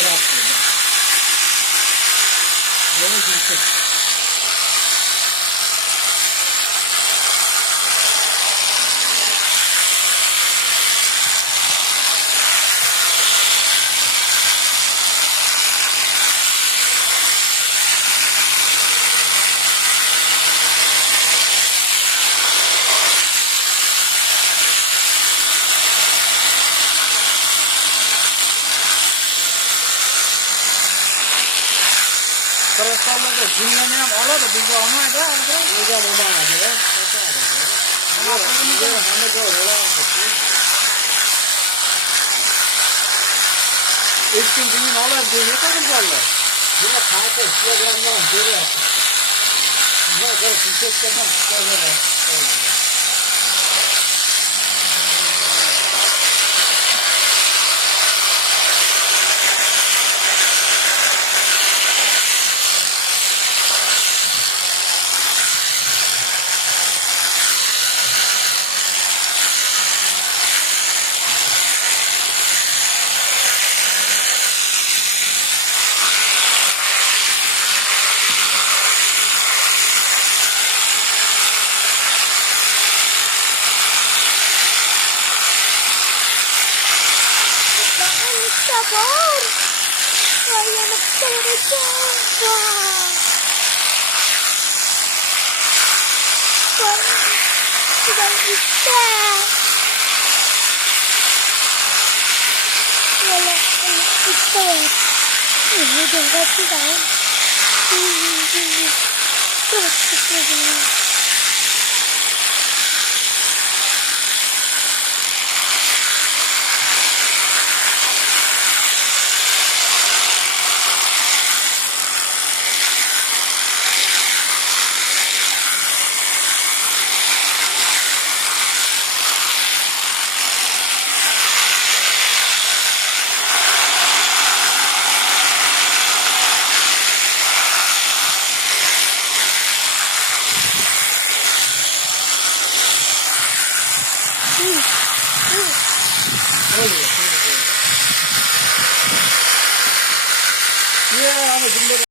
bırakmıyor. Böyle gittik. Kırıklarla dinlemeyem ola da bizde olmaydı. Hocam olmaydı. Ama hani böyle İlk gün ola diye tabii valla. Yine kalkıp programdan geri yaptık. Ne kadar şirketlerden çıkarıyorlar. Sabor, yanıp kıvıracağım. Sudah bisa. Wala, bisa. Ini udah gak sih kan?